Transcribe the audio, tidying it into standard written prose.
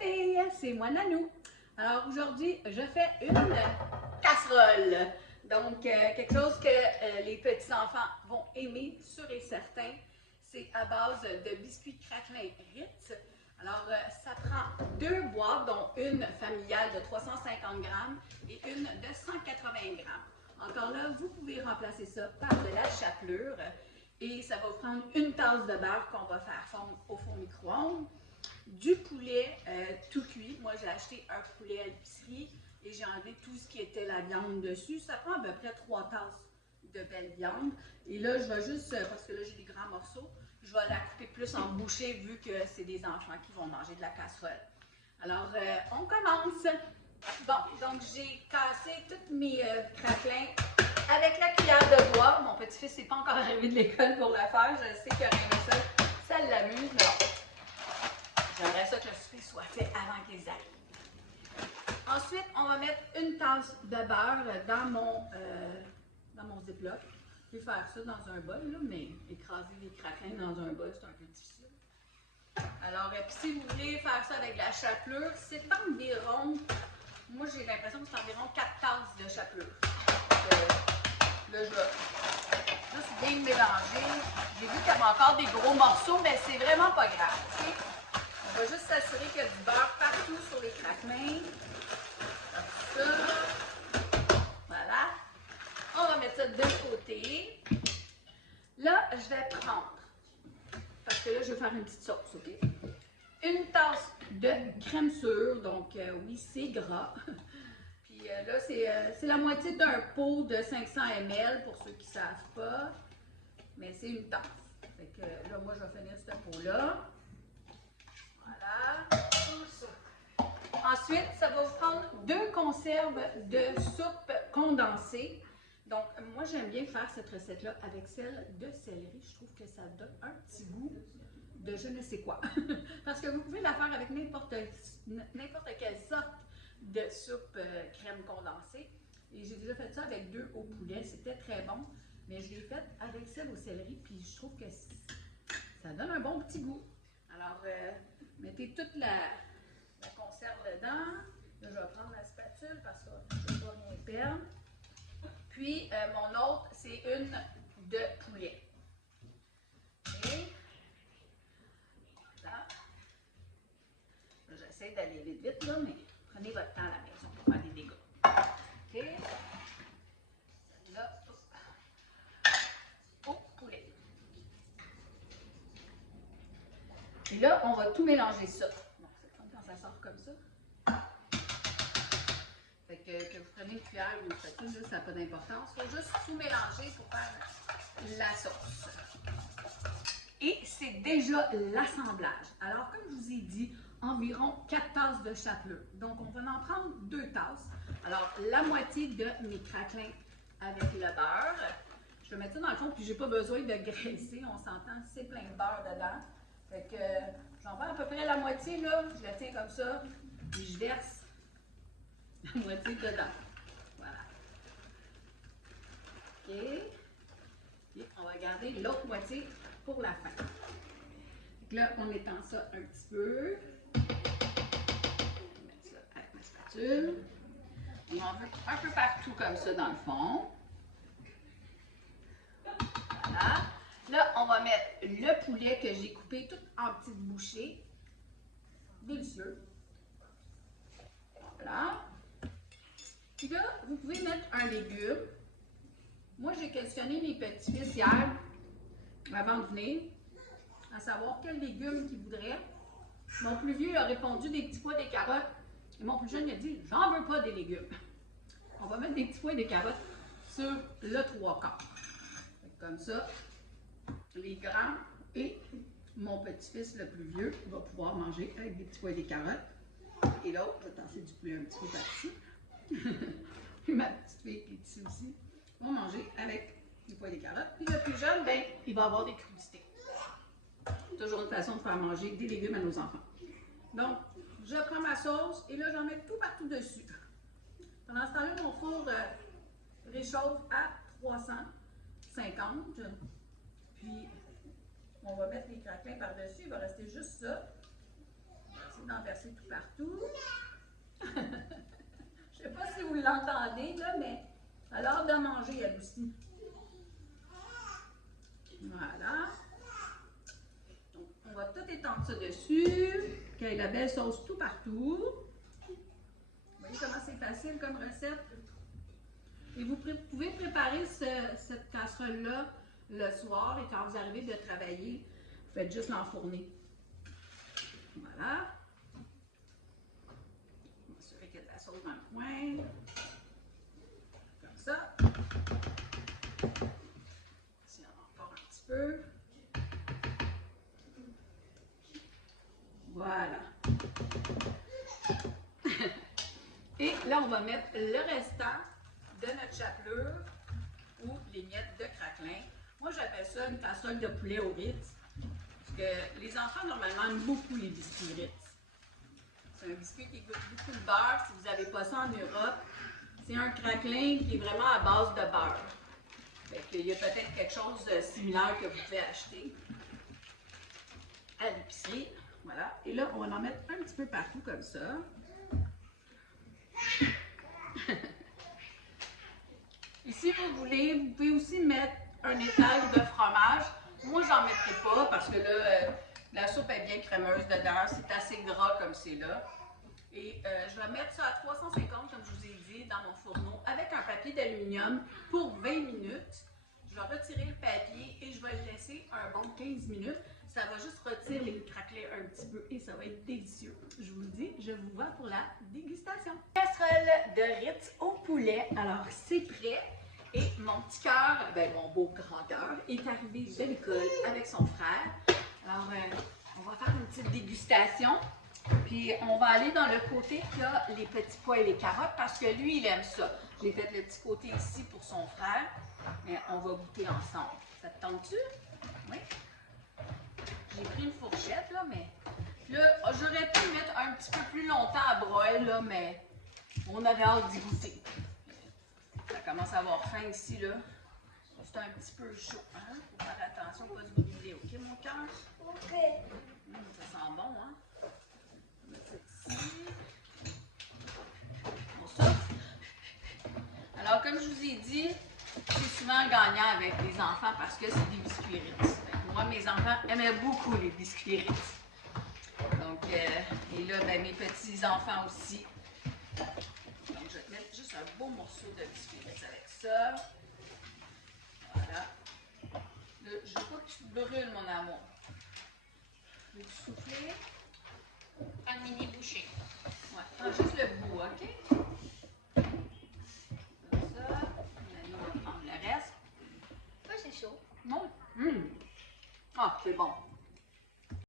filles, c'est moi Nanou. Alors aujourd'hui, je fais une casserole. Donc quelque chose que les petits-enfants vont aimer, sûr et certain. C'est à base de biscuits craquelins Ritz. Alors ça prend deux boîtes, dont une familiale de 350 grammes et une de 180 grammes. Encore là, vous pouvez remplacer ça par de la chapelure. Et ça va vous prendre une tasse de beurre qu'on va faire fondre au four micro-ondes. Du poulet tout cuit. Moi, j'ai acheté un poulet à l'épicerie et j'ai enlevé tout ce qui était la viande dessus. Ça prend à peu près 3 tasses de belle viande. Et là, je vais juste, parce que là, j'ai des grands morceaux, je vais la couper plus en bouchées vu que c'est des enfants qui vont manger de la casserole. Alors, on commence. Bon, donc j'ai cassé tous mes craquelins avec la cuillère de bois. Mon petit-fils n'est pas encore arrivé de l'école pour le faire. Je sais qu'il aurait aimé ça. Ça l'amuse, mais j'aimerais ça que le souper soit fait avant qu'ils arrivent. Ensuite, on va mettre une tasse de beurre dans mon ziploc. Je vais faire ça dans un bol, là, mais écraser les craquelins dans un bol, c'est un peu difficile. Alors, si vous voulez faire ça avec de la chapelure, c'est environ, moi j'ai l'impression que c'est environ 4 tasses de chapelure. Là, je vais juste bien mélanger. J'ai vu qu'il y avait encore des gros morceaux, mais c'est vraiment pas grave. Okay? On va juste s'assurer qu'il y a du beurre partout sur les craquelins. Comme ça. Voilà. On va mettre ça de côté. Là, je vais prendre, parce que là, je vais faire une petite sauce, OK? Une tasse de crème sûre, donc oui, c'est gras. Puis là, c'est la moitié d'un pot de 500 ml pour ceux qui ne savent pas. Mais c'est une tasse. Fait que là, moi, je vais finir ce pot-là. Voilà. Ensuite, ça va vous prendre 2 conserves de soupe condensée. Donc, moi, j'aime bien faire cette recette-là avec celle de céleri. Je trouve que ça donne un petit goût de je ne sais quoi. Parce que vous pouvez la faire avec n'importe quelle sorte de soupe crème condensée. Et j'ai déjà fait ça avec 2 au poulet. C'était très bon. Mais je l'ai faite avec celle au céleri. Puis je trouve que ça donne un bon petit goût. Alors, mettez toute la conserve dedans. Là, je vais prendre la spatule parce que je ne vais pas rien perdre. Puis, mon autre, c'est une de poulet. Okay. Voilà. J'essaie d'aller vite, là, mais prenez votre temps à la maison pour faire des dégâts. OK. Celle-là, au poulet. Et là, on va tout mélanger ça. Donc, c'est comme quand ça sort comme ça. Fait que vous prenez une cuillère ou une spatule, ça n'a pas d'importance. Il faut juste tout mélanger pour faire la sauce. Et c'est déjà l'assemblage. Alors, comme je vous ai dit, environ 4 tasses de chapelure. Donc, on va en prendre 2 tasses. Alors, la moitié de mes craquelins avec le beurre. Je vais mettre ça dans le fond, puis j'ai pas besoin de graisser. On s'entend, c'est plein de beurre dedans. Fait que j'en mets à peu près la moitié, là. Je la tiens comme ça, puis je verse la moitié dedans. Voilà. OK. Et on va garder l'autre moitié pour la fin. Donc là, on étend ça un petit peu. On va mettre ça avec ma spatule. On en veut un peu partout comme ça dans le fond. Voilà. Là, on va mettre le poulet que j'ai coupé tout en petites bouchées. Délicieux. Voilà. Puis là, vous pouvez mettre un légume. Moi, j'ai questionné mes petits-fils hier, avant de venir, à savoir quel légume qu'ils voudraient. Mon plus vieux a répondu des petits pois, des carottes. Et mon plus jeune a dit, j'en veux pas des légumes. On va mettre des petits pois et des carottes sur le 3/4. Comme ça, les grands et mon petit-fils le plus vieux va pouvoir manger avec des petits pois et des carottes. Et l'autre, je vais tasser du poulet un petit peu par-ci. Puis ma petite fille qui est ici aussi va manger avec des pois et des carottes. Puis le plus jeune, ben, il va avoir des crudités. Toujours une façon de faire manger des légumes à nos enfants. Donc, je prends ma sauce et là, j'en mets tout partout dessus. Pendant ce temps-là, mon four réchauffe à 350. Puis, on va mettre les craquelins par-dessus. Il va rester juste ça. On va essayer d'en verser tout partout. Je sais pas si vous l'entendez, là, mais elle a hâte de manger, elle aussi. Voilà. Donc, on va tout étendre ça dessus, qu'il y ait la belle sauce tout partout. Vous voyez comment c'est facile comme recette? Et vous pouvez préparer cette casserole-là le soir et quand vous arrivez de travailler, vous faites juste l'enfourner. Voilà. On va m'assurer qu'il y a de la sauce dans le coin. Comme ça. Si on en a encore un petit peu. Voilà. Et là, on va mettre le restant de notre chapelure ou les miettes de craquelin. Moi, j'appelle ça une casserole de poulet au Ritz. Parce que les enfants, normalement, aiment beaucoup les biscuits Ritz. C'est un biscuit qui goûte beaucoup de beurre. Si vous n'avez pas ça en Europe, c'est un craquelin qui est vraiment à base de beurre. Fait qu'il y a peut-être quelque chose de similaire que vous pouvez acheter à l'épicerie. Voilà. Et là, on va en mettre un petit peu partout comme ça. Et si vous voulez, vous pouvez aussi mettre un étage de fromage. Moi, j'en mettrai pas parce que là, la soupe est bien crémeuse dedans. C'est assez gras comme c'est là. Et je vais mettre ça à 350, comme je vous ai dit, dans mon fourneau avec un papier d'aluminium pour 20 minutes. Je vais retirer le papier et je vais le laisser un bon 15 minutes. Ça va juste retirer les craquelets un petit peu et ça va être délicieux. Je vous le dis, je vous vois pour la dégustation. Casserole de Ritz au poulet. Alors, c'est prêt. Et mon petit cœur, ben mon beau grand cœur, est arrivé de l'école avec son frère. Alors, on va faire une petite dégustation. Puis, on va aller dans le côté qui a les petits pois et les carottes parce que lui, il aime ça. J'ai fait le petit côté ici pour son frère. Mais on va goûter ensemble. Ça te tente-tu? Oui? J'ai pris une fourchette, là, mais là, j'aurais pu mettre un petit peu plus longtemps à broyer, là, mais on avait hâte d'y goûter. Ça commence à avoir faim ici, là. C'est un petit peu chaud, hein? Faut faire attention, pas se brûler, ok, mon cœur? Ok. Ça sent bon, hein? On va mettre ça ici. On souffle. Alors, comme je vous ai dit, c'est souvent gagnant avec les enfants parce que c'est des biscuits Ritz. Moi, mes enfants aimaient beaucoup les biscuits Ritz. Donc, et là, ben, mes petits-enfants aussi. Donc, je vais te mettre juste un beau morceau de biscuits Ritz avec ça. Voilà. Là, je ne veux pas que tu te brûles, mon amour. Veux-tu souffler? Un mini bouchée. Ouais, prends juste le bout, OK? Comme ça. Là, on va prendre le reste. Ouais, c'est chaud. Non? Ah, c'est bon.